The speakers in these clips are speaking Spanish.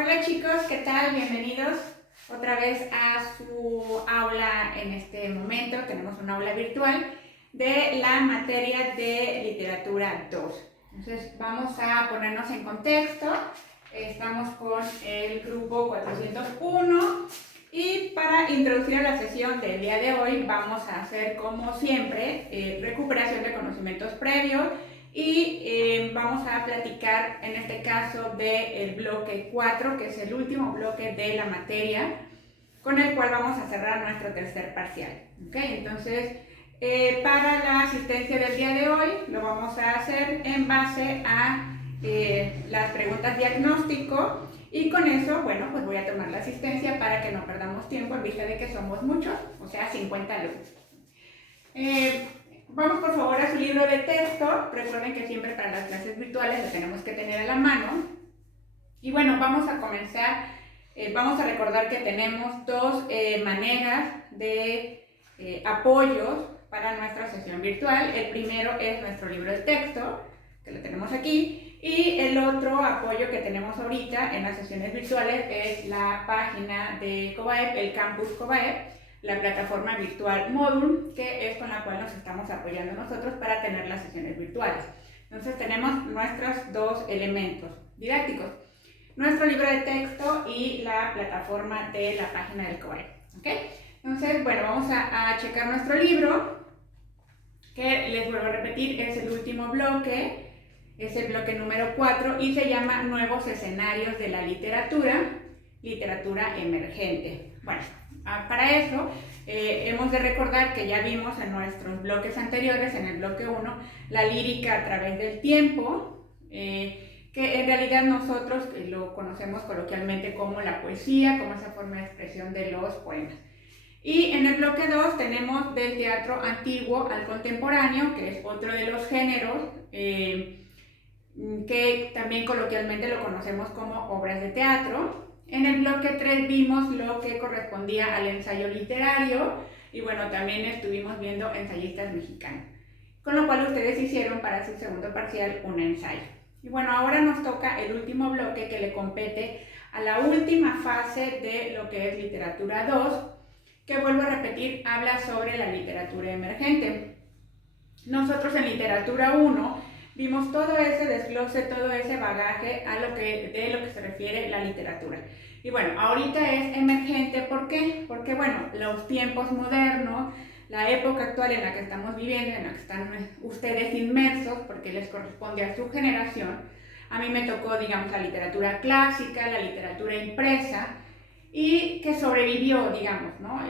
Hola chicos, ¿qué tal? Bienvenidos otra vez a su aula en este momento. Tenemos una aula virtual de la materia de literatura 2. Entonces vamos a ponernos en contexto. Estamos con el grupo 401 y para introducir a la sesión del día de hoy vamos a hacer como siempre recuperación de conocimientos previos. Y vamos a platicar en este caso del bloque 4, que es el último bloque de la materia, con el cual vamos a cerrar nuestro tercer parcial. ¿Okay? Entonces, para la asistencia del día de hoy, lo vamos a hacer en base a las preguntas diagnóstico, y con eso, bueno, pues voy a tomar la asistencia para que no perdamos tiempo en vista de que somos muchos, o sea, 50 alumnos. Vamos por favor a su libro de texto. Recuerden que siempre para las clases virtuales lo tenemos que tener a la mano. Y bueno, vamos a comenzar. Vamos a recordar que tenemos dos maneras de apoyos para nuestra sesión virtual. El primero es nuestro libro de texto, que lo tenemos aquí. Y el otro apoyo que tenemos ahorita en las sesiones virtuales es la página de Cobaep, el campus Cobaep, la plataforma virtual Moodle, que es con la cual nos estamos apoyando nosotros para tener las sesiones virtuales. Entonces tenemos nuestros dos elementos didácticos, nuestro libro de texto y la plataforma de la página del COBAE. ¿Okay? Entonces, bueno, vamos a checar nuestro libro, que les vuelvo a repetir, es el último bloque, es el bloque número 4 y se llama Nuevos escenarios de la literatura emergente. Bueno, para eso hemos de recordar que ya vimos en nuestros bloques anteriores, en el bloque 1, la lírica a través del tiempo, que en realidad nosotros lo conocemos coloquialmente como la poesía, como esa forma de expresión de los poemas. Y en el bloque 2 tenemos del teatro antiguo al contemporáneo, que es otro de los géneros, que también coloquialmente lo conocemos como obras de teatro. En el bloque 3 vimos lo que correspondía al ensayo literario y bueno, también estuvimos viendo ensayistas mexicanos, con lo cual ustedes hicieron para su segundo parcial un ensayo. Y bueno, ahora nos toca el último bloque que le compete a la última fase de lo que es literatura 2, que vuelvo a repetir, habla sobre la literatura emergente. Nosotros en literatura 1 vimos todo ese desglose, todo ese bagaje de lo que se refiere la literatura. Y bueno, ahorita es emergente, ¿por qué? Porque bueno, los tiempos modernos, la época actual en la que estamos viviendo, en la que están ustedes inmersos, porque les corresponde a su generación, a mí me tocó, digamos, la literatura clásica, la literatura impresa, y que sobrevivió, digamos, ¿no?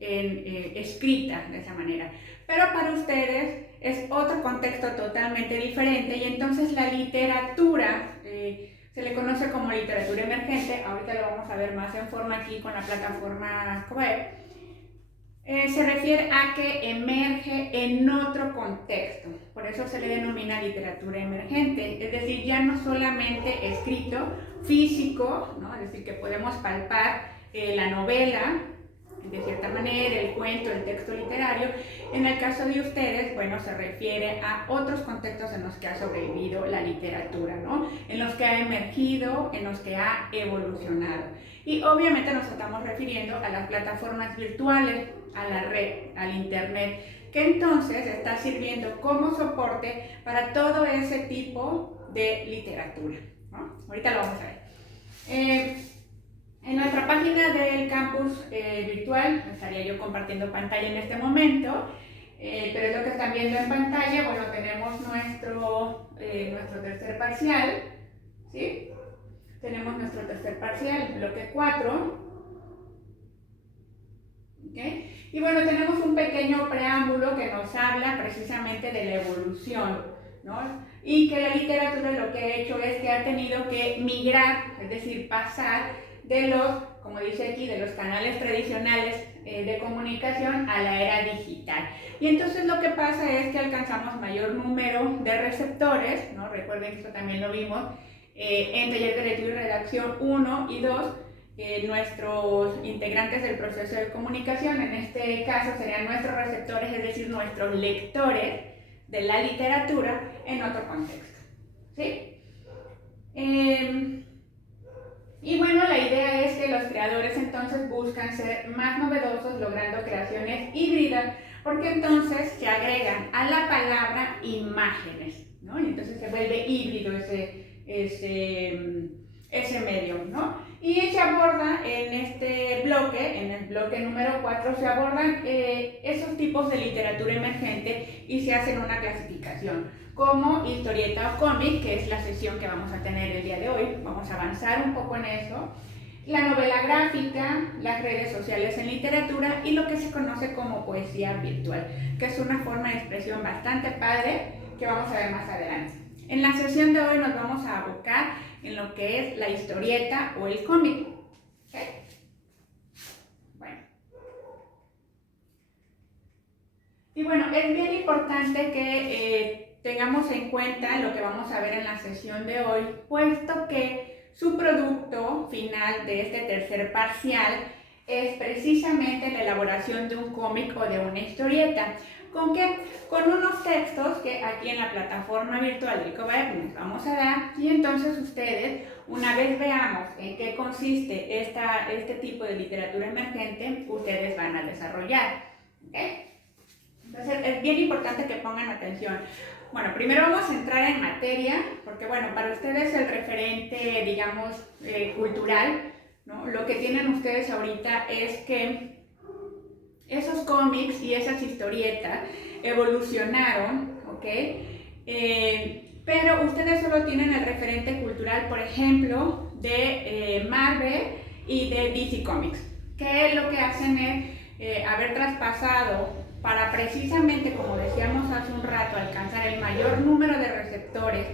Escrita de esa manera. Pero para ustedes es otro contexto totalmente diferente y entonces la literatura se le conoce como literatura emergente. Ahorita lo vamos a ver más en forma aquí con la plataforma Cobaep. Se refiere a que emerge en otro contexto, por eso se le denomina literatura emergente, es decir, ya no solamente escrito, físico, ¿no? Es decir, que podemos palpar la novela, de cierta manera, el cuento, el texto literario. En el caso de ustedes, bueno, se refiere a otros contextos en los que ha sobrevivido la literatura, ¿no? En los que ha emergido, en los que ha evolucionado. Y obviamente nos estamos refiriendo a las plataformas virtuales, a la red, al internet, que entonces está sirviendo como soporte para todo ese tipo de literatura, ¿no? Ahorita lo vamos a ver. En nuestra página del campus virtual, estaría yo compartiendo pantalla en este momento, pero es lo que están viendo en pantalla. Bueno, tenemos nuestro tercer parcial, ¿sí? Tenemos nuestro tercer parcial, bloque 4. ¿Okay? Y bueno, tenemos un pequeño preámbulo que nos habla precisamente de la evolución, ¿no? Y que la literatura lo que ha hecho es que ha tenido que migrar, es decir, pasar de los, como dice aquí, de los canales tradicionales de comunicación a la era digital. Y entonces lo que pasa es que alcanzamos mayor número de receptores, ¿no? Recuerden que esto también lo vimos en taller de lectura y redacción 1 y 2, nuestros integrantes del proceso de comunicación, en este caso serían nuestros receptores, es decir, nuestros lectores de la literatura en otro contexto, ¿sí? buscan ser más novedosos, logrando creaciones híbridas, porque entonces se agregan a la palabra imágenes, ¿no? Y entonces se vuelve híbrido ese medio, ¿no? Y se aborda en este bloque, en el bloque número 4, se abordan esos tipos de literatura emergente y se hacen una clasificación como historieta o cómic, que es la sesión que vamos a tener el día de hoy. Vamos a avanzar un poco en eso. La novela gráfica, las redes sociales en literatura y lo que se conoce como poesía virtual, que es una forma de expresión bastante padre que vamos a ver más adelante. En la sesión de hoy nos vamos a abocar en lo que es la historieta o el cómic. ¿Okay? Bueno. Y bueno, es bien importante que tengamos en cuenta lo que vamos a ver en la sesión de hoy, puesto que su producto final de este tercer parcial es precisamente la elaboración de un cómic o de una historieta. ¿Con qué? Con unos textos que aquí en la plataforma virtual del COBAEP les vamos a dar, y entonces ustedes, una vez veamos en qué consiste este tipo de literatura emergente, ustedes van a desarrollar. ¿Okay? Entonces es bien importante que pongan atención. Bueno, primero vamos a entrar en materia, porque bueno, para ustedes el referente, digamos, cultural, ¿no? Lo que tienen ustedes ahorita es que esos cómics y esas historietas evolucionaron, ¿ok? Pero ustedes solo tienen el referente cultural, por ejemplo, de Marvel y de DC Comics, que lo que hacen es haber traspasado para precisamente, como decíamos hace un rato, alcanzar el mayor número de receptores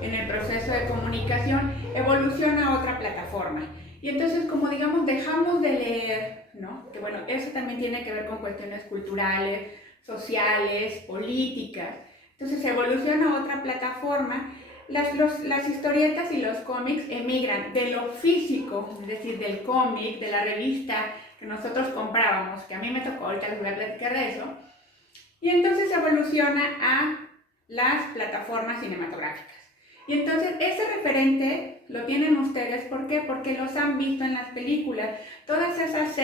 en el proceso de comunicación, evoluciona a otra plataforma. Y entonces, como digamos, dejamos de leer, ¿no? Que bueno, eso también tiene que ver con cuestiones culturales, sociales, políticas. Entonces evoluciona a otra plataforma. Las historietas y los cómics emigran de lo físico, es decir, del cómic, de la revista que nosotros comprábamos, que a mí me tocó, ahorita les voy a platicar de eso, y entonces evoluciona a las plataformas cinematográficas. Y entonces ese referente lo tienen ustedes, ¿por qué? Porque los han visto en las películas. Todas esas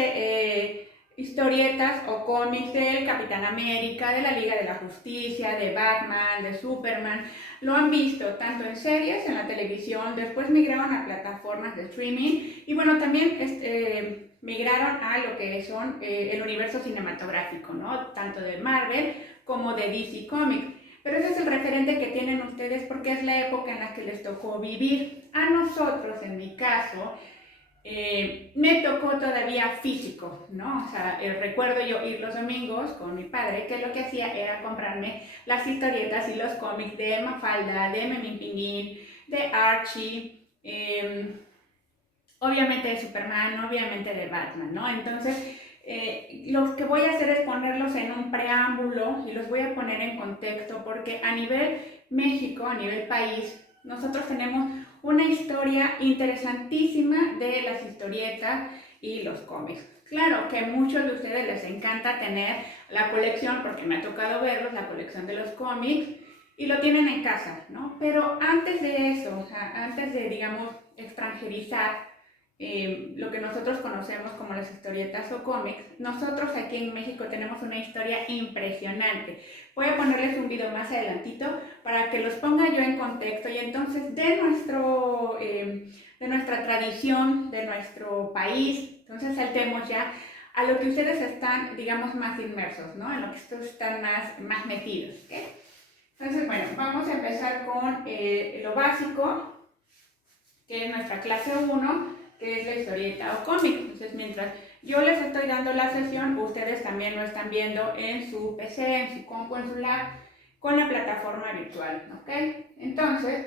historietas o cómics del Capitán América, de la Liga de la Justicia, de Batman, de Superman, lo han visto tanto en series, en la televisión, después migraron a plataformas de streaming y bueno, también migraron a lo que son el universo cinematográfico, ¿no? Tanto de Marvel como de DC Comics. Pero ese es el referente que tienen ustedes porque es la época en la que les tocó vivir. A nosotros, en mi caso, me tocó todavía físico, ¿no? O sea, recuerdo yo ir los domingos con mi padre, que lo que hacía era comprarme las historietas y los cómics de Mafalda, de Memín Pinguín, de Archie, obviamente de Superman, obviamente de Batman, ¿no? Entonces, lo que voy a hacer es ponerlos en un preámbulo y los voy a poner en contexto porque a nivel México, a nivel país, nosotros tenemos una historia interesantísima de las historietas y los cómics. Claro que a muchos de ustedes les encanta tener la colección, porque me ha tocado verlos, la colección de los cómics, y lo tienen en casa, ¿no? Pero antes de eso, o sea, antes de, digamos, extranjerizar lo que nosotros conocemos como las historietas o cómics, nosotros aquí en México tenemos una historia impresionante. Voy a ponerles un video más adelantito para que los ponga yo en contexto y entonces de nuestra tradición, de nuestro país, entonces saltemos ya a lo que ustedes están, digamos, más inmersos, ¿no? En lo que ustedes están más metidos, ¿okay? Entonces, bueno, vamos a empezar con lo básico, que es nuestra clase 1, que es la historieta o cómic. Entonces, mientras yo les estoy dando la sesión, ustedes también lo están viendo en su PC, en su compu, en su lab, con la plataforma virtual, ¿ok? Entonces,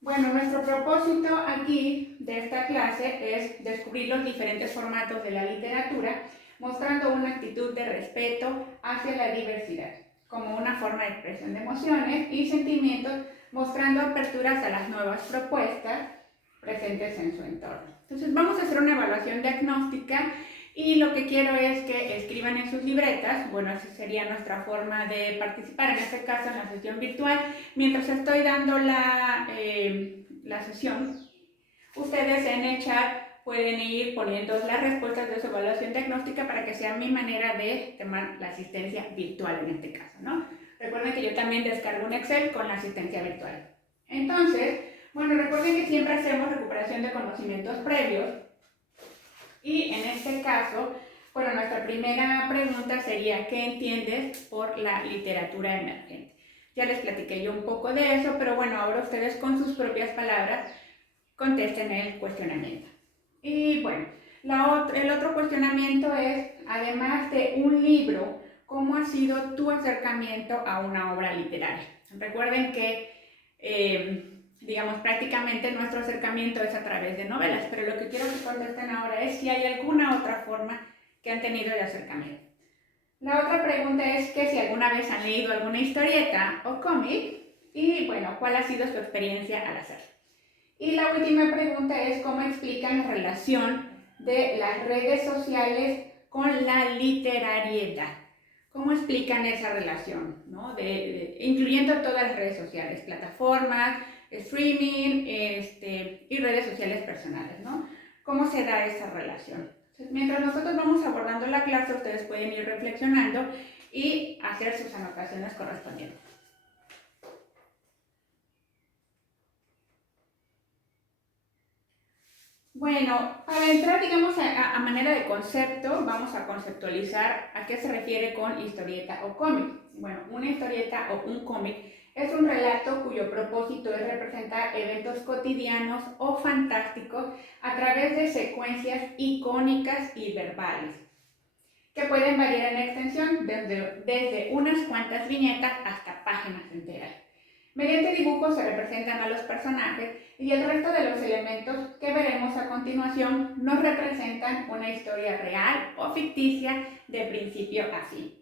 bueno, nuestro propósito aquí de esta clase es descubrir los diferentes formatos de la literatura, mostrando una actitud de respeto hacia la diversidad, como una forma de expresión de emociones y sentimientos, mostrando aperturas a las nuevas propuestas presentes en su entorno. Entonces vamos a hacer una evaluación diagnóstica y lo que quiero es que escriban en sus libretas, bueno, esa sería nuestra forma de participar, en este caso en la sesión virtual, mientras estoy dando la sesión, ustedes en el chat pueden ir poniendo las respuestas de su evaluación diagnóstica para que sea mi manera de tomar la asistencia virtual en este caso, ¿no? Recuerden que yo también descargo un Excel con la asistencia virtual. Entonces, bueno, recuerden que siempre hacemos recuperación de conocimientos previos y en este caso, bueno, nuestra primera pregunta sería ¿qué entiendes por la literatura emergente? Ya les platiqué yo un poco de eso, pero bueno, ahora ustedes con sus propias palabras contesten el cuestionamiento. Y bueno, el otro cuestionamiento es, además de un libro, ¿cómo ha sido tu acercamiento a una obra literaria? Recuerden que, digamos, prácticamente nuestro acercamiento es a través de novelas, pero lo que quiero que contesten ahora es si hay alguna otra forma que han tenido de acercamiento. La otra pregunta es que si alguna vez han leído alguna historieta o cómic y, bueno, ¿cuál ha sido su experiencia al hacerlo? Y la última pregunta es cómo explican la relación de las redes sociales con la literariedad. ¿Cómo explican esa relación? ¿No? Incluyendo todas las redes sociales, plataformas, streaming y redes sociales personales, ¿no? ¿Cómo se da esa relación? Entonces, mientras nosotros vamos abordando la clase, ustedes pueden ir reflexionando y hacer sus anotaciones correspondientes. Bueno, para entrar, digamos, a manera de concepto, vamos a conceptualizar a qué se refiere con historieta o cómic. Bueno, una historieta o un cómic es un relato cuyo propósito es representar eventos cotidianos o fantásticos a través de secuencias icónicas y verbales, que pueden variar en extensión desde unas cuantas viñetas hasta páginas enteras. Mediante dibujos se representan a los personajes y el resto de los elementos que veremos a continuación nos representan una historia real o ficticia de principio a fin.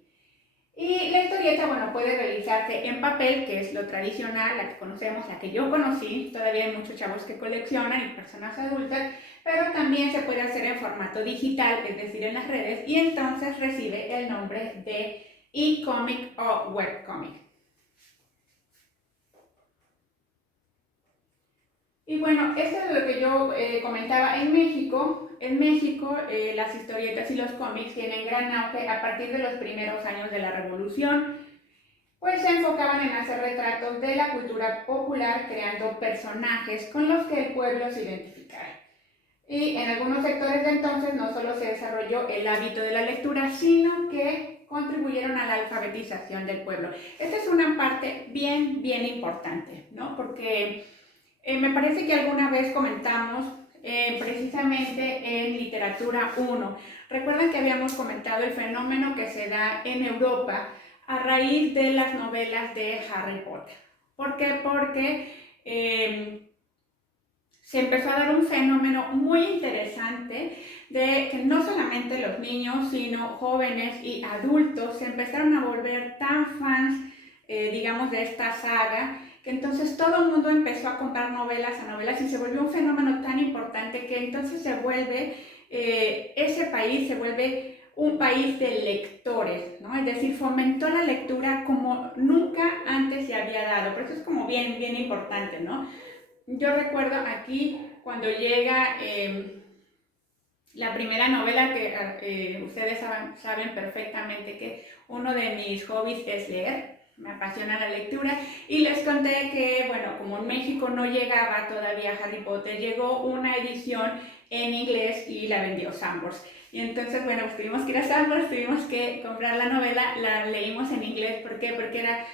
Y la historieta, bueno, puede realizarse en papel, que es lo tradicional, la que conocemos, la que yo conocí. Todavía hay muchos chavos que coleccionan y personas adultas, pero también se puede hacer en formato digital, es decir, en las redes, y entonces recibe el nombre de e-comic o webcomic. Y bueno, esto es lo que yo comentaba en México. En México, las historietas y los cómics tienen gran auge a partir de los primeros años de la Revolución, pues se enfocaban en hacer retratos de la cultura popular, creando personajes con los que el pueblo se identificara. Y en algunos sectores de entonces no solo se desarrolló el hábito de la lectura, sino que contribuyeron a la alfabetización del pueblo. Esta es una parte bien importante, ¿no? Porque me parece que alguna vez comentamos precisamente en Literatura 1. Recuerdan que habíamos comentado el fenómeno que se da en Europa a raíz de las novelas de Harry Potter. ¿Por qué? Porque se empezó a dar un fenómeno muy interesante de que no solamente los niños, sino jóvenes y adultos se empezaron a volver tan fans, digamos, de esta saga, que entonces todo el mundo empezó a comprar novelas y se volvió un fenómeno tan importante que entonces se vuelve, ese país se vuelve un país de lectores, ¿no? Es decir, fomentó la lectura como nunca antes se había dado. Por eso es como bien importante, ¿no? Yo recuerdo aquí cuando llega la primera novela que ustedes saben perfectamente que uno de mis hobbies es leer. Me apasiona la lectura y les conté que, bueno, como en México no llegaba todavía Harry Potter, llegó una edición en inglés y la vendió Sanborns. Y entonces, bueno, pues tuvimos que ir a Sanborns, tuvimos que comprar la novela, la leímos en inglés. ¿Por qué? Porque era,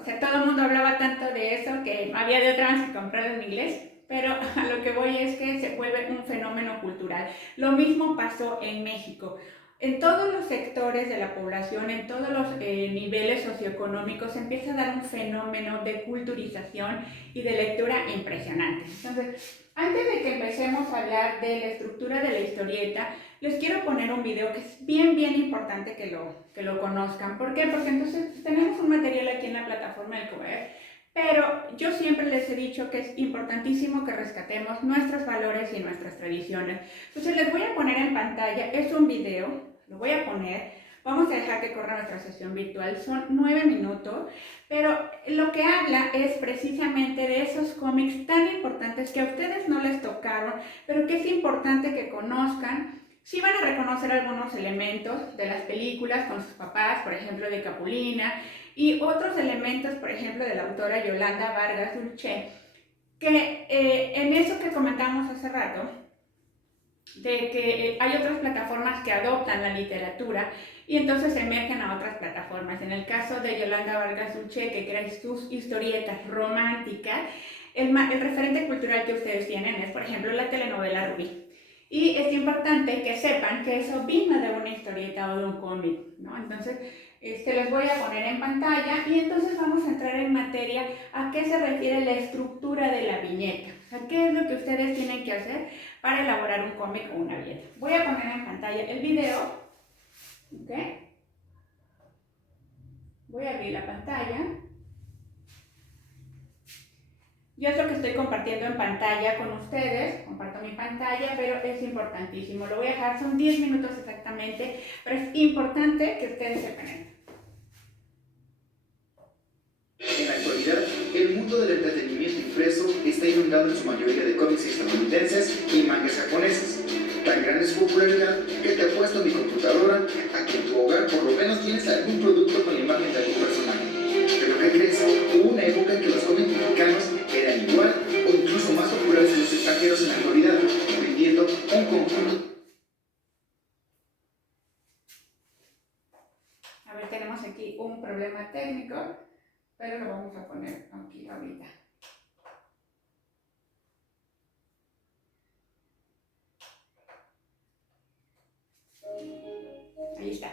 o sea, todo el mundo hablaba tanto de eso que había de otra más que comprarla en inglés. Pero a lo que voy es que se vuelve un fenómeno cultural. Lo mismo pasó en México. En todos los sectores de la población, en todos los niveles socioeconómicos, se empieza a dar un fenómeno de culturización y de lectura impresionante. Entonces, antes de que empecemos a hablar de la estructura de la historieta, les quiero poner un video que es bien importante que lo conozcan. ¿Por qué? Porque entonces tenemos un material aquí en la plataforma del COER, pero yo siempre les he dicho que es importantísimo que rescatemos nuestros valores y nuestras tradiciones. Entonces les voy a poner en pantalla, es un video, lo voy a poner Vamos a dejar que corra nuestra sesión virtual, son 9 minutos, pero lo que habla es precisamente de esos cómics tan importantes que a ustedes no les tocaron, pero que es importante que conozcan. Sí van a reconocer algunos elementos de las películas con sus papás, por ejemplo de Capulina, y otros elementos, por ejemplo, de la autora Yolanda Vargas Dulce, que en eso que comentamos hace rato, de que hay otras plataformas que adoptan la literatura y entonces emergen a otras plataformas. En el caso de Yolanda Vargas Dulce, que crea sus historietas románticas, el referente cultural que ustedes tienen es, por ejemplo, la telenovela Rubí. Y es importante que sepan que eso vino de una historieta o de un cómic, ¿no? Entonces, les voy a poner en pantalla y entonces vamos a entrar en materia a qué se refiere la estructura de la viñeta. O sea, qué es lo que ustedes tienen que hacer para elaborar un cómic o una viñeta. Voy a poner en pantalla el video, ¿ok? Voy a abrir la pantalla. Yo es lo que estoy compartiendo en pantalla con ustedes, comparto mi pantalla, pero es importantísimo. Lo voy a dejar, son 10 minutos exactamente, pero es importante que ustedes sepan esto. En la actualidad, el mundo del entretenimiento impreso está inundado en su mayoría de cómics estadounidenses y mangas japoneses. Tan grande es su popularidad que te apuesto a mi computadora a que en tu hogar por lo menos tienes algún producto con la imagen de algún personaje. Pero ¿qué crees? Hubo una época en que los cómics mexicanos eran igual o incluso más populares que los extranjeros en la actualidad, vendiendo un conjunto. A ver, tenemos aquí un problema técnico, pero lo vamos a poner aquí ahorita. Ahí está.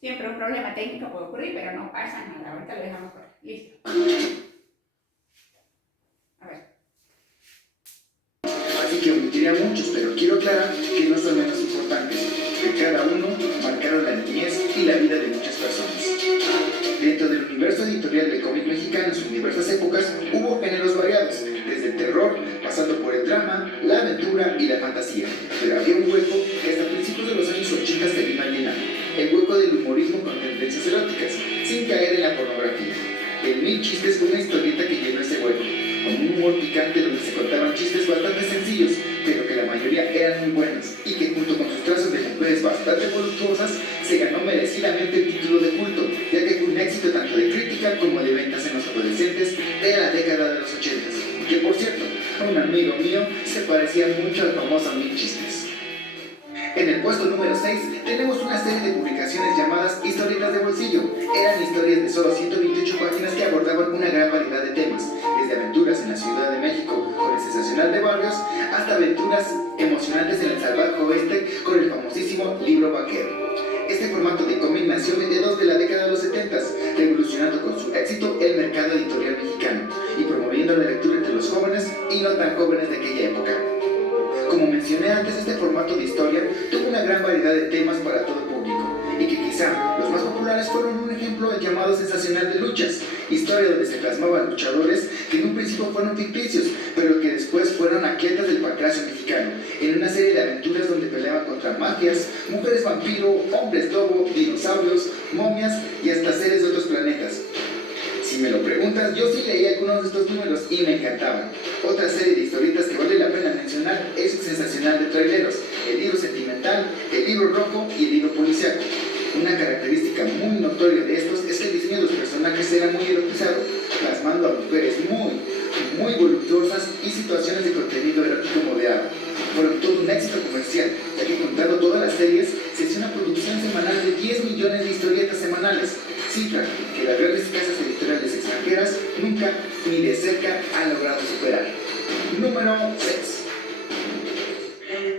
Siempre un problema técnico puede ocurrir, pero no pasa nada. Ahorita lo dejamos correr. Listo. A ver. Así que omitiría muchos, pero quiero aclarar que no son menos importantes, que cada uno marcaron la niñez y la vida de muchas personas. Dentro del universo editorial del cómic mexicano en sus diversas épocas hubo géneros variados, desde el terror, pasando por el drama, la aventura y la fantasía. Pero había un hueco que hasta principios de los años 80 se vino a llenar, el hueco del humorismo con tendencias eróticas, sin caer en la pornografía. El Mil Chistes fue una historieta que llenó ese hueco, con un humor picante donde se contaban chistes bastante sencillos, pero que la mayoría eran muy buenos, y que junto con sus trazos de mujeres bastante voluptuosas, se ganó merecidamente el título de culto, ya que fue un éxito tanto de crítica como de ventas en los adolescentes de la década de los 80, que por cierto, a un amigo mío se parecía mucho al famoso Mil Chistes. En el puesto número 6 tenemos una serie de publicaciones llamadas historietas de bolsillo. Eran historias de solo 128 páginas que abordaban una gran variedad de temas, desde aventuras en la Ciudad de México con el sensacional de Barrios, hasta aventuras emocionantes en el salvaje oeste con el famosísimo Libro Vaquero. Este formato de cómic nació a mediados de la década de los 70, revolucionando con su éxito el mercado editorial mexicano y promoviendo la lectura entre los jóvenes y no tan jóvenes de aquella época. Como mencioné antes, este formato de historia tuvo una gran variedad de temas para todo público, y que quizá los más populares fueron un ejemplo del llamado sensacional de luchas, historia donde se plasmaban luchadores que en un principio fueron ficticios, pero que después fueron atletas del pancracio mexicano, en una serie de aventuras donde peleaban contra mafias, mujeres vampiro, hombres lobo, dinosaurios, momias y hasta seres de otros planetas. Si me lo preguntas, yo sí leí algunos de estos números y me encantaban. Otra serie de historietas que vale la pena mencionar es Sensacional de Traileros, el libro sentimental, el libro rojo y el libro policíaco. Una característica muy notoria de estos es que el diseño de los personajes era muy erotizado, plasmando a mujeres muy voluptuosas y situaciones de contenido erótico moderado. Fueron todo un éxito comercial, ya que contando todas las series, se hizo una producción semanal de 10 millones de historietas semanales, cifra que las grandes casas editoriales extranjeras nunca ni de cerca han logrado superar. Número 6.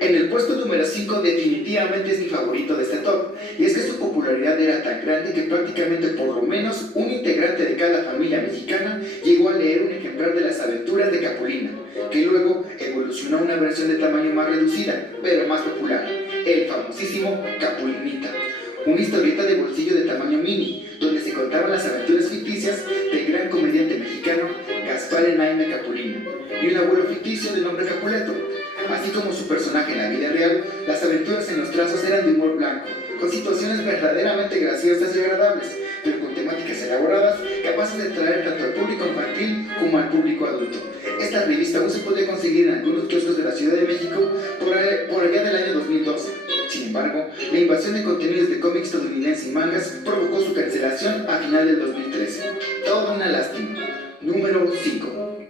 En el puesto número 5 definitivamente es mi favorito de este top, y es que su popularidad era tan grande que prácticamente por lo menos un integrante de cada familia mexicana llegó a leer un ejemplar de las aventuras de Capulina, que luego evolucionó a una versión de tamaño más reducida, pero más popular, el famosísimo Capulinita. Una historieta de bolsillo de tamaño mini, donde se contaban las aventuras ficticias del gran comediante mexicano Gaspar Enaime Capulina, y un abuelo ficticio de nombre Capuleto. Así como su personaje en la vida real, las aventuras en los trazos eran de humor blanco, con situaciones verdaderamente graciosas y agradables, pero con temáticas elaboradas, capaces de atraer tanto al público infantil como al público adulto. Esta revista aún se puede conseguir en algunos kioscos de la Ciudad de México por allá del año 2012. Sin embargo, la invasión de contenidos de cómics estadounidense y mangas provocó su cancelación a final del 2013. Toda una lástima. Número 5.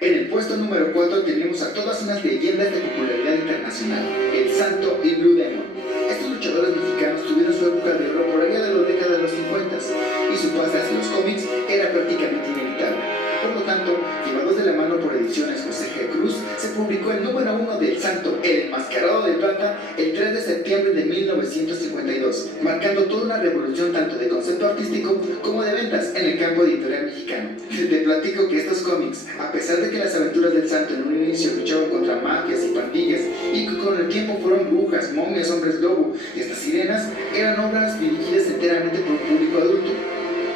En el puesto número 4 tenemos a todas unas leyendas de popularidad internacional, El Santo y Blue Demon. Estos luchadores mexicanos tuvieron su época de oro por allá de la década de los 50 y su paso hacia los cómics era prácticamente inevitable. Por lo tanto, llevados de la mano por Ediciones José G. Cruz, se publicó el número 1 de El Santo, El Enmascarado de Plata, el 3 de septiembre de 1952, marcando toda una revolución tanto de concepto artístico como de ventas en el campo editorial mexicano. Te platico que estos cómics, a pesar de que las aventuras del Santo en un inicio luchaban contra mafias y pandillas, y que con el tiempo fueron brujas, momias, hombres lobo y hasta sirenas, eran obras dirigidas enteramente por un público adulto,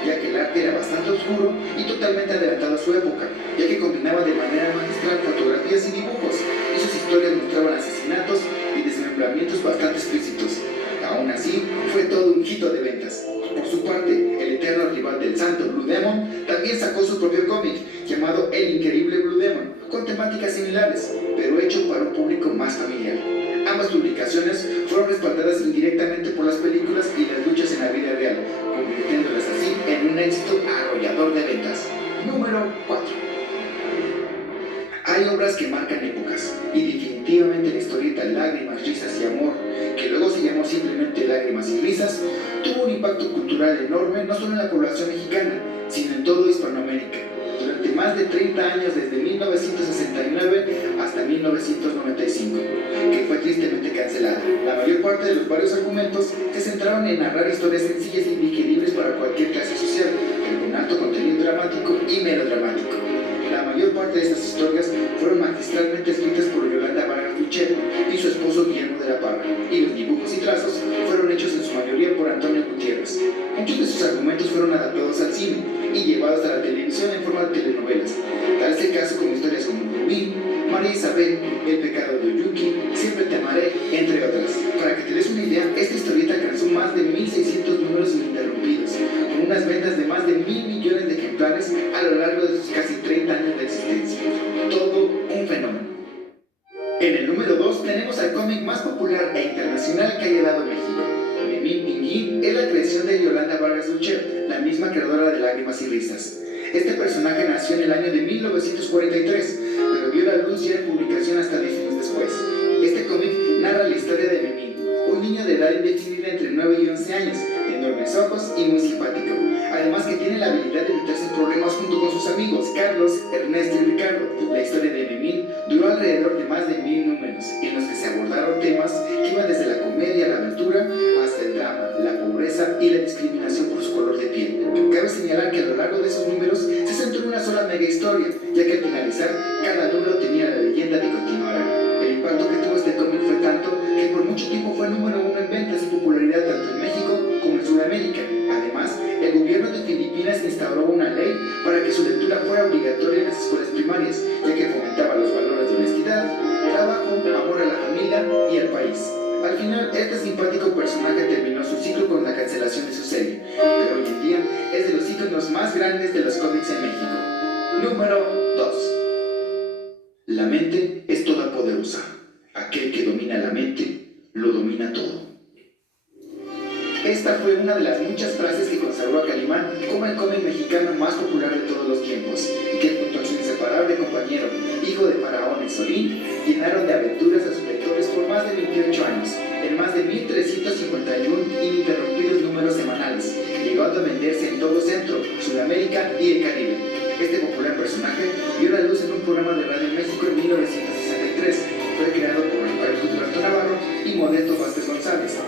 ya que el arte era bastante oscuro y totalmente adelantado a su época, ya que combinaba de manera magistral fotografías y dibujos, y sus historias mostraban asesinatos y desmembramientos bastante explícitos. Aún así, fue todo un hito de ventas. Por su parte, el eterno rival del Santo, Blue Demon, también sacó su propio cómic, llamado El Increíble Blue Demon, con temáticas similares, pero hecho para un público más familiar. Ambas publicaciones fueron respaldadas indirectamente por las películas y las luchas en la vida real, convirtiéndolas así en un éxito arrollador de ventas. Número 4. Hay obras que marcan épocas, y definitivamente la historieta Lágrimas, Risas y Amor, que luego se llamó simplemente Lágrimas y Risas, tuvo un impacto cultural enorme no solo en la población mexicana, sino en todo Hispanoamérica. Durante más de 30 años, desde 1969 hasta 1995, que fue tristemente cancelada. La mayor parte de los varios argumentos se centraron en narrar historias sencillas y digeribles para cualquier clase social, pero con alto contenido dramático y melodramático. La mayor parte de estas historias fueron magistralmente escritas por Yolanda Vargas Luchero y su esposo Guillermo de la Parra, y los dibujos y trazos fueron hechos en su mayoría por Antonio Gutiérrez. Muchos de sus argumentos fueron adaptados al cine y llevados a la televisión en forma de telenovelas. Tal es el caso con historias como Rubí, María Isabel, El Pecado de Oyuki, Siempre te amaré, entre otras. Para que te des una idea, esta historieta alcanzó más de 1.600 números ininterrumpidos, con unas ventas de más de 1.000 millones de ejemplares a lo largo de sus casi 30 años de existencia. Todo un fenómeno. En el número 2 tenemos al cómic más popular e internacional que haya dado México. Memín Pinguín es la creación de Yolanda Vargas Luchero, la misma creadora de Lágrimas y Risas. Este personaje nació en el año de 1943, pero vio la luz ya en publicación hasta 10 años después. Este cómic narra la historia de Memín, un niño de edad indefinida entre 9 y 11 años, de enormes ojos y muy simpático. Además que tiene la habilidad de meterse en problemas junto con sus amigos Carlos, Ernesto y Ricardo. La historia de Memín duró alrededor de más de 1.000 números, en los que se abordaron temas que iban desde la comedia, la aventura, hasta el drama, la pobreza y la discriminación por su color de piel. Cabe señalar que a lo largo de esos números se centró en una sola mega historia, ya que al finalizar, cada número tenía la leyenda de continuará. El impacto que tuvo este cómic fue tanto que por mucho tiempo fue número 1 en ventas y popularidad tanto en México como en Sudamérica. Además, el gobierno de Filipinas instauró una ley para que su lectura fuera obligatoria en las escuelas primarias, ya que fomentaba los valores de honestidad, trabajo, amor a la familia y al país. Al final, este simpático personaje terminó su ciclo con la cancelación de su serie, pero hoy en día es de los íconos más grandes de los cómics en México. Número 2. La mente es todopoderosa. Aquel que domina la mente, lo domina todo. Esta fue una de las muchas frases que consagró a Calimán como el cómic mexicano más popular de todos los tiempos, y que junto a su inseparable compañero, hijo de faraones Solín, llenaron de aventuras a sus lectores por más de 28 años, en más de 1.351 ininterrumpidos números semanales, llegando a venderse en todo Centro, Sudamérica y el Caribe. Este popular personaje vio la luz en un programa de radio en México en 1963. Fue creado por Rafael Gilberto Navarro y Modesto Vázquez González.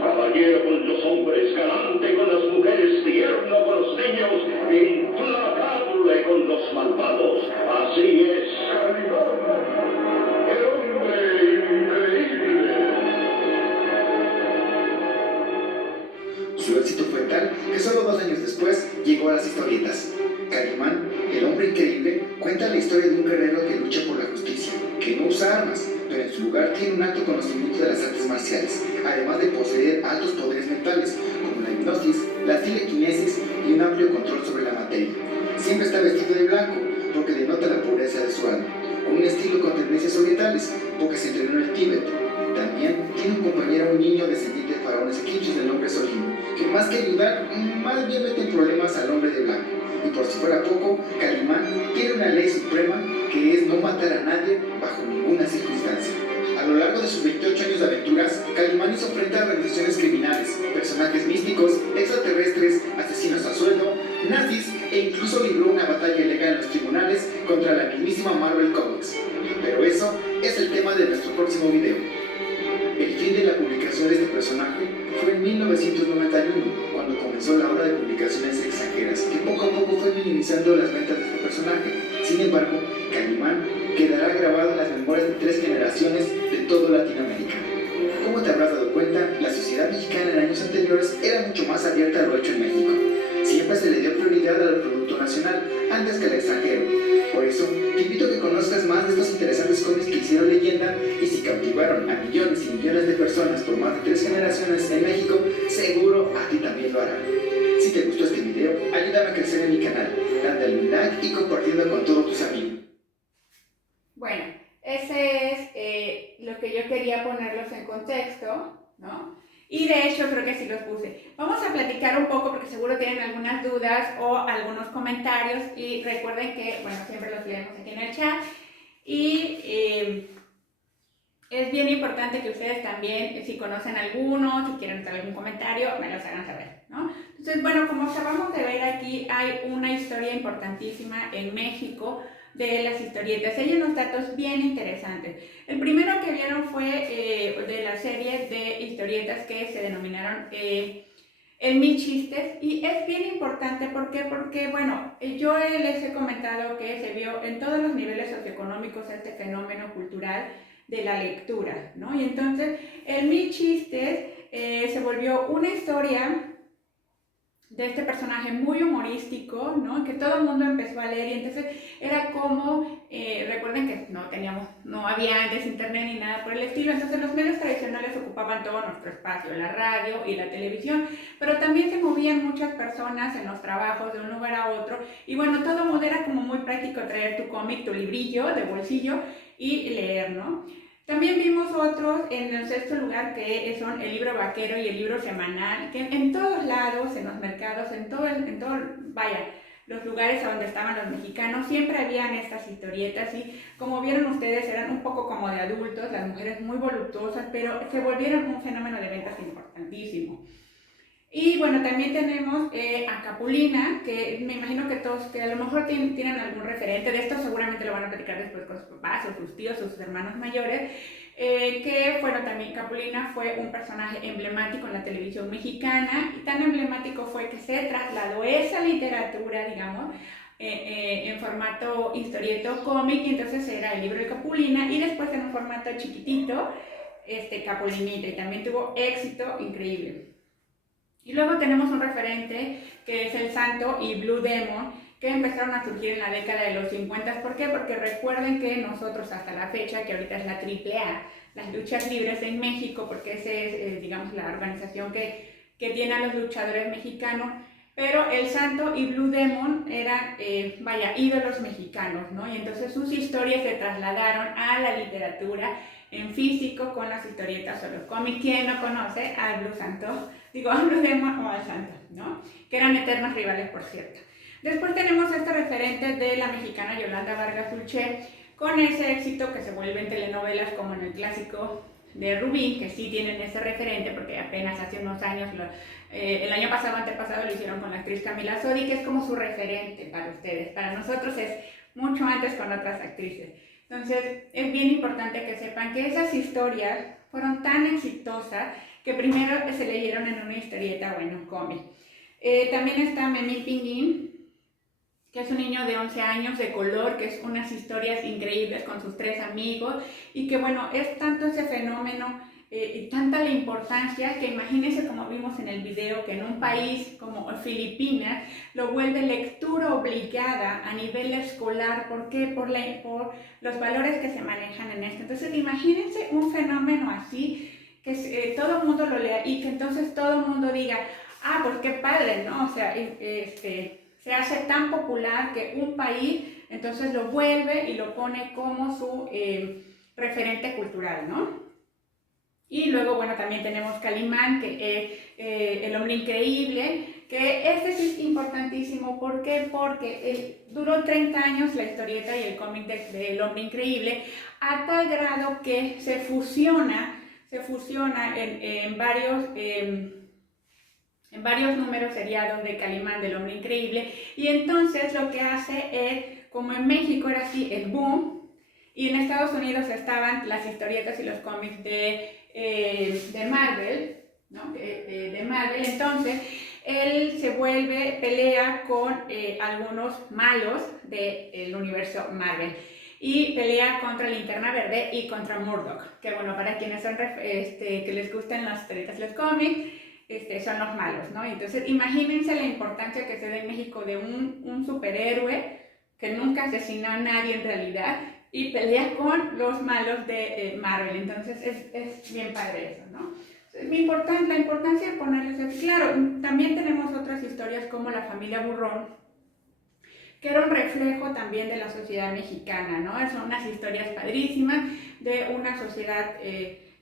Caballero con los hombres, galante con las mujeres, tierno con los niños, en la Cuenta la historia de un guerrero que lucha por la justicia, que no usa armas, pero en su lugar tiene un alto conocimiento de las artes marciales, además de poseer altos poderes mentales, como la hipnosis, la telequinesis y un amplio control sobre la materia. Siempre está vestido de blanco, porque denota la pureza de su alma, con un estilo con tendencias orientales, porque se entrenó en el Tíbet. También tiene un compañero, un niño descendiente de faraones egipcios del nombre Solim, que más que ayudar, más bien mete en problemas al hombre de blanco. Y por si fuera poco, Calimán tiene una ley suprema que es no matar a nadie bajo ninguna circunstancia. A lo largo de sus 28 años de aventuras, Calimán hizo frente a organizaciones criminales, personajes místicos, extraterrestres, asesinos a sueldo, nazis e incluso libró una batalla legal en los tribunales contra la mismísima Marvel Comics. Pero eso es el tema de nuestro próximo video. El fin de la publicación de este personaje fue en 1991, cuando comenzó la ola de publicaciones extranjeras, que poco a poco fue minimizando las ventas de este personaje. Sin embargo, Calimán quedará grabado en las memorias de 3 generaciones de toda Latinoamérica. Como te habrás dado cuenta, la sociedad mexicana en años anteriores era mucho más abierta a lo hecho en México. Siempre se le dio prioridad al producto nacional antes que al extranjero. Por eso, te invito a que conozcas más de estos interesantes cómics que hicieron leyenda y si cautivaron a millones y millones de personas por más de 3 generaciones en México, seguro a ti también lo hará. Si te gustó este video, ayúdame a crecer en mi canal, dándole un like y compartiendo con todos tus amigos. Bueno, ese es lo que yo quería ponerlos en contexto, ¿no? Y de hecho creo que sí los puse. Vamos a platicar un poco porque seguro tienen algunas dudas o algunos comentarios y recuerden que, bueno, siempre los leemos aquí en el chat y es bien importante que ustedes también, si conocen alguno, si quieren hacer algún comentario, me los hagan saber, ¿no? Entonces, bueno, como acabamos de ver aquí, hay una historia importantísima en México de las historietas. Hay unos datos bien interesantes. El primero que vieron fue de la serie de historietas que se denominaron el Mil Chistes, y es bien importante porque bueno, yo les he comentado que se vio en todos los niveles socioeconómicos este fenómeno cultural de la lectura, ¿no? Y entonces el Mil Chistes se volvió una historia de este personaje muy humorístico, ¿no? Que todo el mundo empezó a leer y entonces era como, recuerden que no había antes internet ni nada por el estilo, entonces los medios tradicionales ocupaban todo nuestro espacio, la radio y la televisión, pero también se movían muchas personas en los trabajos de un lugar a otro y bueno, todo mundo era como muy práctico traer tu cómic, tu librillo de bolsillo y leer, ¿no? También vimos otros en el sexto lugar que son el libro vaquero y el libro semanal, que en todos lados, en los mercados, vaya, los lugares a donde estaban los mexicanos, siempre habían estas historietas y como vieron ustedes eran un poco como de adultos, las mujeres muy voluptuosas, pero se volvieron un fenómeno de ventas importantísimo. Y bueno, también tenemos a Capulina, que me imagino que todos, que a lo mejor tienen algún referente de esto, seguramente lo van a platicar después con sus papás o sus tíos o sus hermanos mayores, que bueno, también Capulina fue un personaje emblemático en la televisión mexicana y tan emblemático fue que se trasladó esa literatura, digamos, en formato historieto cómic, y entonces era el libro de Capulina y después en un formato chiquitito, Capulinita, y también tuvo éxito increíble. Y luego tenemos un referente que es El Santo y Blue Demon, que empezaron a surgir en la década de los 50. ¿Por qué? Porque recuerden que nosotros hasta la fecha, que ahorita es la AAA, las luchas libres en México, porque esa es, digamos, la organización que tiene a los luchadores mexicanos, pero El Santo y Blue Demon eran, ídolos mexicanos, ¿no? Y entonces sus historias se trasladaron a la literatura en físico con las historietas o los cómics. ¿Quién no conoce al Blue Demon o al Santo, ¿no? Que eran eternos rivales, por cierto. Después tenemos este referente de la mexicana Yolanda Vargas Dulce, con ese éxito que se vuelve en telenovelas como en el clásico de Rubí, que sí tienen ese referente porque apenas hace unos años, el año pasado, antepasado, lo hicieron con la actriz Camila Sodi, que es como su referente para ustedes. Para nosotros es mucho antes con otras actrices. Entonces es bien importante que sepan que esas historias fueron tan exitosas que primero se leyeron en una historieta o en un cómic. También está Memín Pinguín, que es un niño de 11 años de color, que es unas historias increíbles con sus 3 amigos y que bueno, es tanto ese fenómeno y tanta la importancia que imagínense, como vimos en el video, que en un país como Filipinas lo vuelve lectura obligada a nivel escolar. ¿Por qué? Por los valores que se manejan en esto. Entonces imagínense un fenómeno así, que todo el mundo lo lea y que entonces todo el mundo diga, ah, pues qué padre, ¿no? O sea, se hace tan popular que un país entonces lo vuelve y lo pone como su referente cultural, ¿no? Y luego, bueno, también tenemos Calimán, que es El Hombre Increíble, que este sí es importantísimo. ¿Por qué? Porque duró 30 años la historieta y el cómic de El Hombre Increíble, a tal grado que se fusiona en varios números seriados de Calimán, del Hombre Increíble, y entonces lo que hace es, como en México era así el boom, y en Estados Unidos estaban las historietas y los cómics de Marvel, ¿no? De Marvel, entonces él pelea con algunos malos del universo Marvel. Y pelea contra Linterna Verde y contra Murdock, que bueno, para quienes son que les gustan las historietas y los cómics, son los malos, ¿no? Entonces imagínense la importancia que se da en México de un superhéroe que nunca asesinó a nadie en realidad y pelea con los malos de Marvel. Entonces es bien padre eso, ¿no? La importancia de ponerles eso. Claro, también tenemos otras historias como La Familia Burrón, que era un reflejo también de la sociedad mexicana, ¿no? Son unas historias padrísimas de una sociedad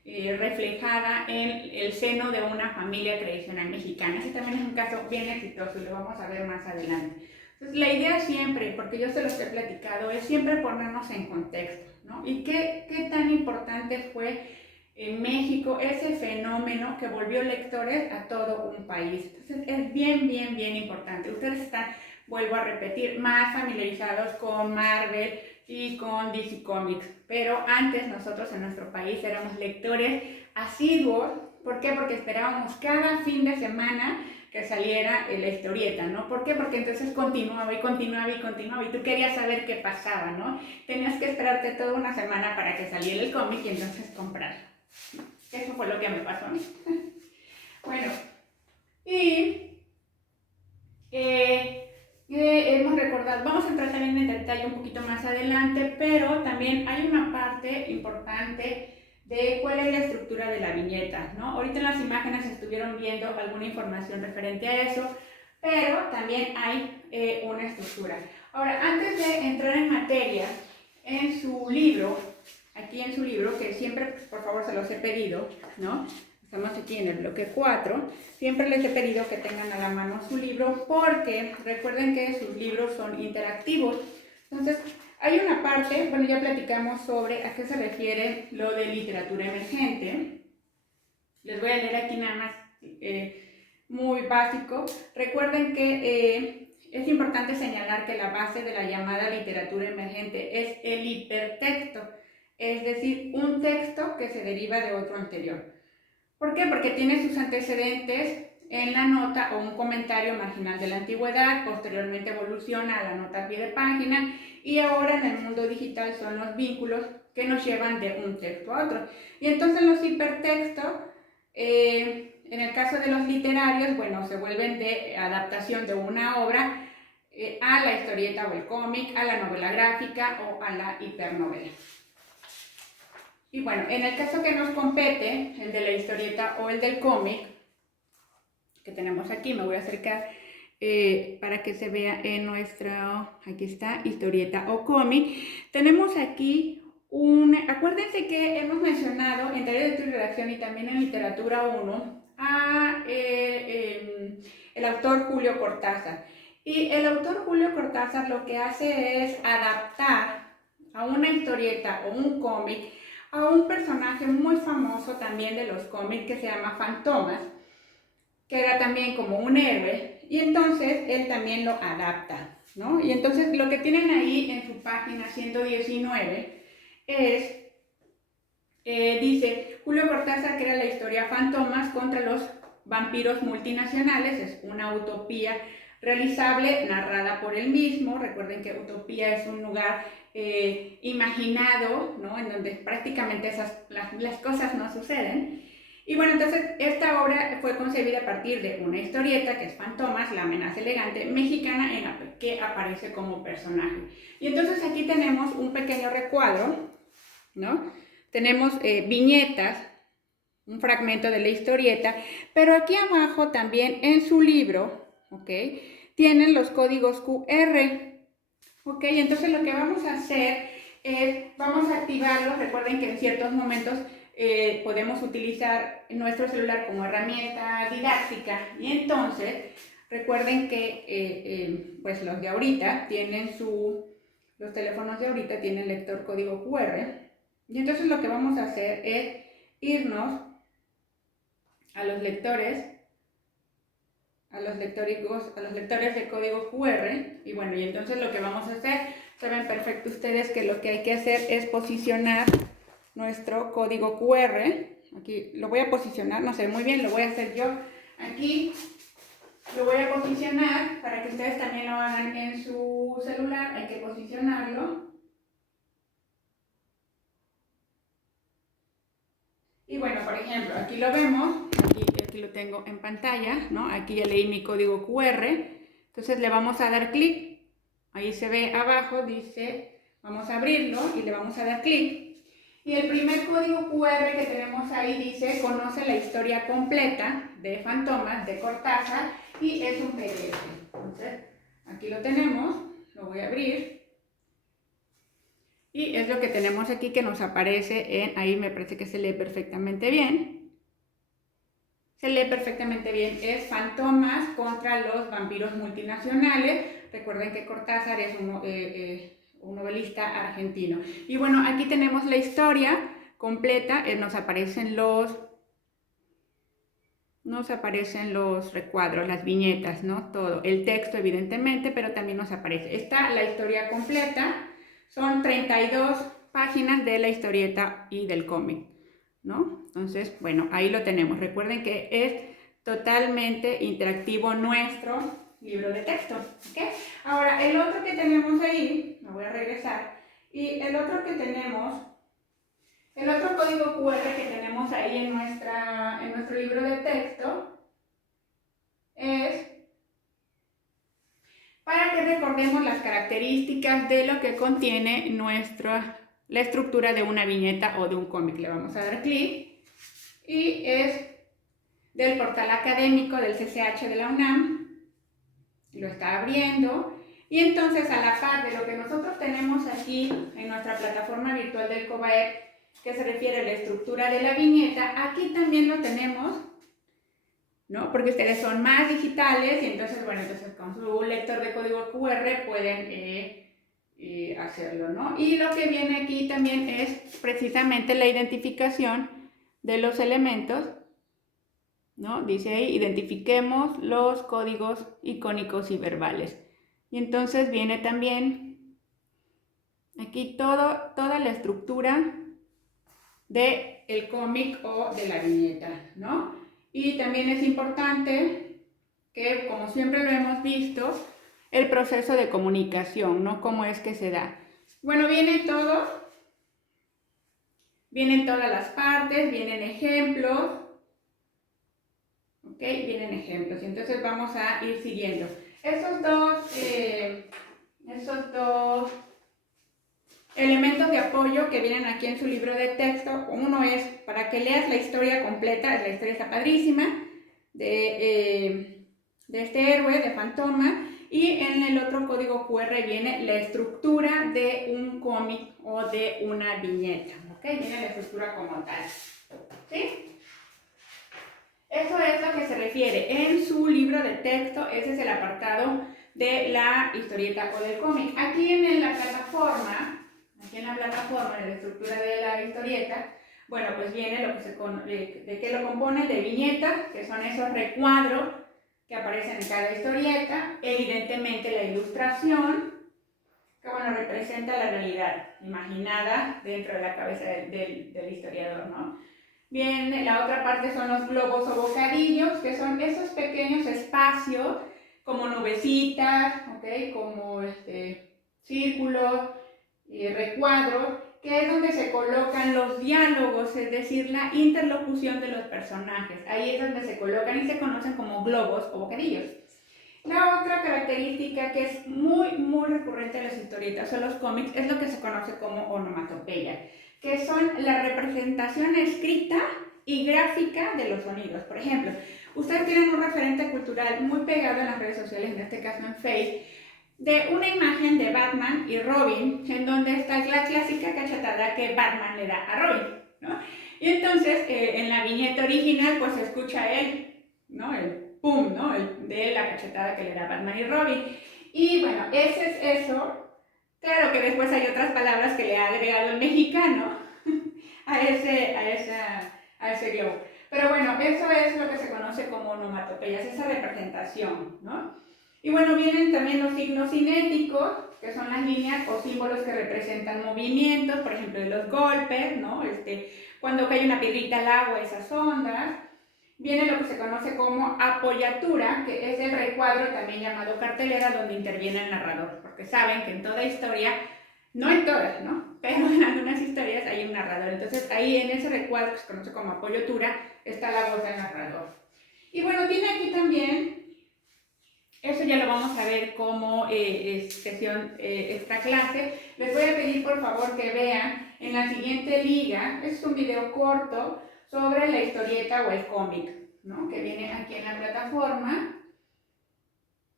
reflejada en el seno de una familia tradicional mexicana. Ese también es un caso bien exitoso y lo vamos a ver más adelante. Entonces, la idea siempre, porque yo se los he platicado, es siempre ponernos en contexto, ¿no? Y qué tan importante fue en México ese fenómeno que volvió lectores a todo un país. Entonces, es bien importante. Ustedes están, vuelvo a repetir, más familiarizados con Marvel y con DC Comics, pero antes nosotros en nuestro país éramos lectores asiduos. ¿Por qué? Porque esperábamos cada fin de semana que saliera la historieta, ¿no? ¿Por qué? Porque entonces continuaba y tú querías saber qué pasaba, ¿no? Tenías que esperarte toda una semana para que saliera el cómic y entonces comprar. Eso fue lo que me pasó a mí. Bueno, y hemos recordado, vamos a entrar también en detalle un poquito más adelante, pero también hay una parte importante de cuál es la estructura de la viñeta, ¿no? Ahorita en las imágenes estuvieron viendo alguna información referente a eso, pero también hay una estructura. Ahora, antes de entrar en materia, en su libro, aquí en su libro, que siempre, por favor, se los he pedido, ¿no? Estamos aquí en el bloque 4, siempre les he pedido que tengan a la mano su libro porque recuerden que sus libros son interactivos. Entonces, hay una parte, bueno, ya platicamos sobre a qué se refiere lo de literatura emergente. Les voy a leer aquí nada más muy básico. Recuerden que es importante señalar que la base de la llamada literatura emergente es el hipertexto, es decir, un texto que se deriva de otro anterior. ¿Por qué? Porque tiene sus antecedentes en la nota o un comentario marginal de la antigüedad, posteriormente evoluciona a la nota a pie de página y ahora en el mundo digital son los vínculos que nos llevan de un texto a otro. Y entonces los hipertextos, en el caso de los literarios, bueno, se vuelven de adaptación de una obra a la historieta o el cómic, a la novela gráfica o a la hipernovela. Y bueno, en el caso que nos compete, el de la historieta o el del cómic, que tenemos aquí, me voy a acercar para que se vea en nuestra, aquí está, historieta o cómic. Tenemos aquí acuérdense que hemos mencionado en taller de lectura y redacción y también en literatura 1 a el autor Julio Cortázar. Y el autor Julio Cortázar lo que hace es adaptar a una historieta o un cómic a un personaje muy famoso también de los cómics que se llama Fantomas, que era también como un héroe, y entonces él también lo adapta, ¿no? Y entonces lo que tienen ahí en su página 119 es, dice, Julio Cortázar crea la historia Fantomas contra los vampiros multinacionales, es una utopía realizable, narrada por él mismo. Recuerden que Utopía es un lugar imaginado, ¿no? En donde prácticamente las cosas no suceden. Y bueno, entonces esta obra fue concebida a partir de una historieta que es Fantomas, la amenaza elegante mexicana, en la que aparece como personaje. Y entonces aquí tenemos un pequeño recuadro, ¿no? Tenemos viñetas, un fragmento de la historieta, pero aquí abajo también en su libro, ¿ok? Tienen los códigos QR, ¿ok? Entonces lo que vamos a hacer es, vamos a activarlos. Recuerden que en ciertos momentos podemos utilizar nuestro celular como herramienta didáctica, y entonces recuerden que pues los de ahorita tienen los teléfonos de ahorita tienen lector código QR, y entonces lo que vamos a hacer es irnos a los lectores de código QR, y bueno, y entonces lo que vamos a hacer, saben perfecto ustedes que lo que hay que hacer es posicionar nuestro código QR. Aquí lo voy a posicionar, no sé muy bien, lo voy a hacer yo. Aquí lo voy a posicionar para que ustedes también lo hagan en su celular. Hay que posicionarlo. Y bueno, por ejemplo, aquí lo vemos, aquí lo tengo en pantalla, ¿no? Aquí ya leí mi código QR, entonces le vamos a dar clic. Ahí se ve abajo, dice, vamos a abrirlo y le vamos a dar clic. Y el primer código QR que tenemos ahí dice, conoce la historia completa de Fantomas de Cortázar, y es un PDF. Entonces, aquí lo tenemos, lo voy a abrir. Y es lo que tenemos aquí que nos aparece ahí me parece que se lee perfectamente bien. Se lee perfectamente bien, es Fantomas contra los vampiros multinacionales. Recuerden que Cortázar es un novelista argentino. Y bueno, aquí tenemos la historia completa, nos aparecen los recuadros, las viñetas, ¿no? Todo, el texto evidentemente, pero también nos aparece. Está la historia completa, son 32 páginas de la historieta y del cómic, ¿no? Entonces, bueno, ahí lo tenemos. Recuerden que es totalmente interactivo nuestro libro de texto, ¿ok? Ahora, el otro que tenemos ahí, me voy a regresar, y el otro código QR que tenemos ahí en nuestro libro de texto es para que recordemos las características de lo que contiene la estructura de una viñeta o de un cómic. Le vamos a dar clic y es del portal académico del CCH de la UNAM. Lo está abriendo. Y entonces, a la par de lo que nosotros tenemos aquí en nuestra plataforma virtual del COBAEP, que se refiere a la estructura de la viñeta, aquí también lo tenemos, ¿no? Porque ustedes son más digitales, y entonces, bueno, entonces con su lector de código QR pueden hacerlo, ¿no? Y lo que viene aquí también es precisamente la identificación de los elementos, ¿no? Dice ahí, identifiquemos los códigos icónicos y verbales. Y entonces viene también aquí toda la estructura del cómic o de la viñeta, ¿no? Y también es importante que, como siempre lo hemos visto, el proceso de comunicación, ¿no? Cómo es que se da. Bueno, vienen todas las partes, vienen ejemplos, ¿ok? Vienen ejemplos, y entonces vamos a ir siguiendo. Esos dos elementos de apoyo que vienen aquí en su libro de texto, uno es para que leas la historia completa, la historia está padrísima, de este héroe, de Fantoma, y en el otro código QR viene la estructura de un cómic o de una viñeta, ¿ok? Viene la estructura como tal, ¿sí? Eso es lo que se refiere en su libro de texto. Ese es el apartado de la historieta o del cómic. Aquí en la plataforma de la estructura de la historieta, bueno, pues viene de qué lo compone, de viñetas, que son esos recuadros que aparecen en cada historieta, evidentemente la ilustración, que bueno, representa la realidad imaginada dentro de la cabeza del historiador, ¿no? Bien, la otra parte son los globos o bocadillos, que son esos pequeños espacios como nubecitas, ¿ok? Como círculos y recuadros, que es donde se colocan los diálogos, es decir, la interlocución de los personajes. Ahí es donde se colocan y se conocen como globos o bocadillos. La otra característica que es muy recurrente en las historietas o los cómics es lo que se conoce como onomatopeya, que son la representación escrita y gráfica de los sonidos. Por ejemplo, ustedes tienen un referente cultural muy pegado en las redes sociales, en este caso en Facebook, de una imagen de Batman y Robin, en donde está la clásica cachetada que Batman le da a Robin, ¿no? Y entonces, en la viñeta original, pues se escucha él, ¿no? El pum, ¿no? De la cachetada que le da Batman y Robin. Y bueno, ese es eso. Claro que después hay otras palabras que le ha agregado el mexicano a ese globo. Pero bueno, eso es lo que se conoce como onomatopeyas, esa representación, ¿no? Y bueno, vienen también los signos cinéticos, que son las líneas o símbolos que representan movimientos, por ejemplo, de los golpes, ¿no? Cuando cae una piedrita al agua, esas ondas. Viene lo que se conoce como apoyatura, que es el recuadro también llamado cartelera, donde interviene el narrador, porque saben que en toda historia, no en todas, ¿no? Pero en algunas historias hay un narrador. Entonces ahí en ese recuadro que se conoce como apoyatura está la voz del narrador. Y bueno, tiene aquí también, eso ya lo vamos a ver como sesión extra clase. Les voy a pedir por favor que vean en la siguiente liga, es un video corto sobre la historieta o el cómic, ¿no? Que viene aquí en la plataforma.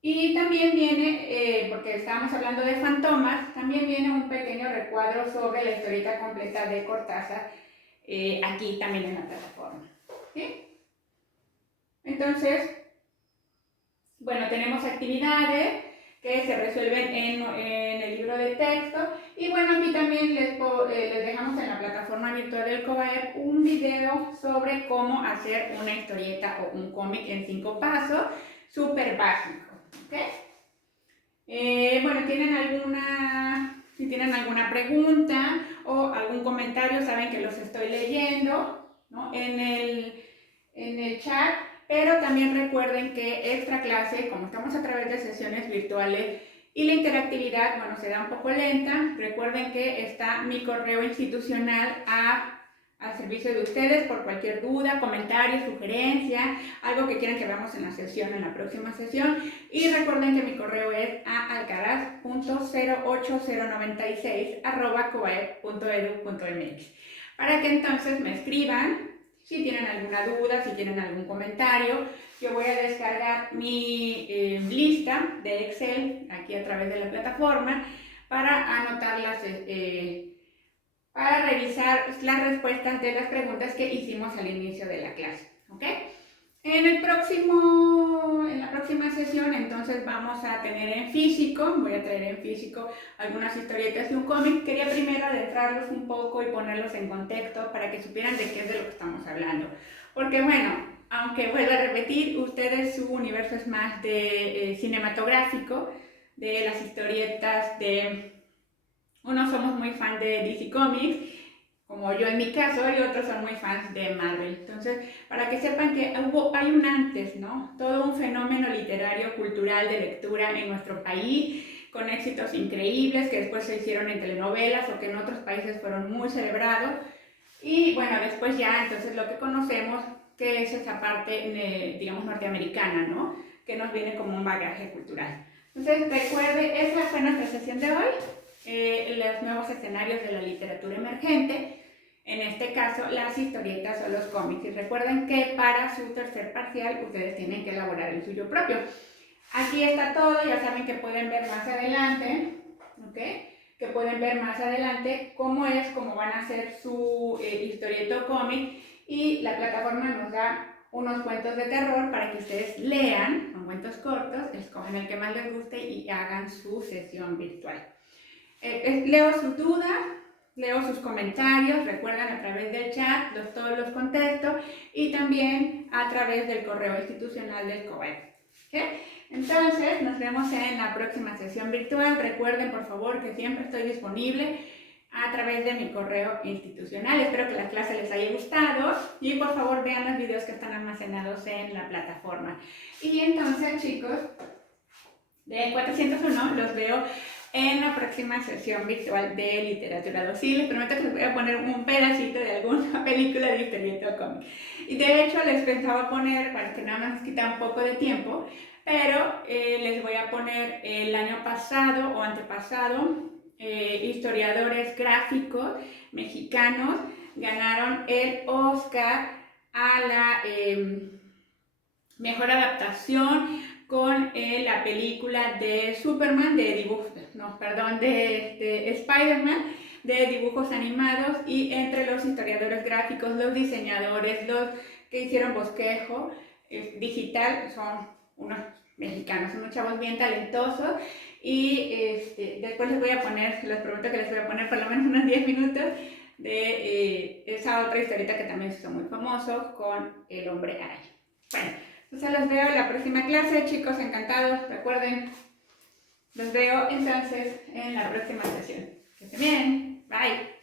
Y también viene, porque estábamos hablando de fantomas, también viene un pequeño recuadro sobre la historieta completa de Cortázar, aquí también en la plataforma, ¿sí? Entonces, bueno, tenemos actividades que se resuelven en el libro de texto. Y bueno, aquí también les dejamos en la plataforma virtual del COBAEP un video sobre cómo hacer una historieta o un cómic en 5 pasos, súper básico, ¿ok? Bueno, si tienen alguna pregunta o algún comentario, saben que los estoy leyendo, ¿no? en el chat. Pero también recuerden que extra clase, como estamos a través de sesiones virtuales y la interactividad, bueno, se da un poco lenta, recuerden que está mi correo institucional al servicio de ustedes por cualquier duda, comentario, sugerencia, algo que quieran que veamos en la próxima sesión. Y recuerden que mi correo es alcaraz.08096@cobaep.edu.mx para que entonces me escriban si tienen alguna duda, si tienen algún comentario. Yo voy a descargar mi lista de Excel aquí a través de la plataforma para anotarlas, para revisar las respuestas de las preguntas que hicimos al inicio de la clase, ¿ok? En la próxima sesión entonces vamos a tener en físico, voy a traer en físico algunas historietas de un cómic. Quería primero adentrarlos un poco y ponerlos en contexto para que supieran de qué es de lo que estamos hablando. Porque bueno, aunque vuelvo a repetir, ustedes su universo es más de cinematográfico, de las historietas unos somos muy fan de DC Comics, como yo en mi caso, y otros son muy fans de Marvel. Entonces, para que sepan que hay un antes, ¿no? Todo un fenómeno literario, cultural, de lectura en nuestro país, con éxitos increíbles que después se hicieron en telenovelas o que en otros países fueron muy celebrados. Y bueno, después ya, entonces lo que conocemos, que es esa parte, digamos, norteamericana, ¿no? Que nos viene como un bagaje cultural. Entonces, recuerde, esa fue nuestra sesión de hoy. Los nuevos escenarios de la literatura emergente, en este caso las historietas o los cómics. Y recuerden que para su tercer parcial ustedes tienen que elaborar el suyo propio. Aquí está todo, ya saben que pueden ver más adelante, ¿ok? Que pueden ver más adelante cómo van a hacer su historieta o cómic, y la plataforma nos da unos cuentos de terror para que ustedes lean, son cuentos cortos, escogen el que más les guste y hagan su sesión virtual. Leo sus dudas, leo sus comentarios, recuerdan a través del chat, todos los contesto, y también a través del correo institucional del COBAEP. ¿Okay? Entonces, nos vemos en la próxima sesión virtual. Recuerden, por favor, que siempre estoy disponible a través de mi correo institucional. Espero que la clase les haya gustado y por favor vean los videos que están almacenados en la plataforma. Y entonces, chicos, de 401 los veo en la próxima sesión virtual de Literatura 2. Sí, les prometo que les voy a poner un pedacito de alguna película de historieta o cómic. Y de hecho les pensaba poner, bueno, que nada más nos quita un poco de tiempo, pero les voy a poner el año pasado o antepasado, historiadores gráficos mexicanos ganaron el Oscar a la mejor adaptación con la película de Superman, de dibujos, no, perdón, de Spider-Man, de dibujos animados, y entre los historiadores gráficos, los diseñadores, los que hicieron bosquejo digital, son unos mexicanos, unos chavos bien talentosos, y después les voy a poner, les prometo que les voy a poner por lo menos unos 10 minutos de esa otra historieta que también se hizo muy famoso con el Hombre Araña. Bueno, entonces los veo en la próxima clase, chicos, encantados, recuerden, los veo entonces en la próxima sesión. Que estén bien, bye.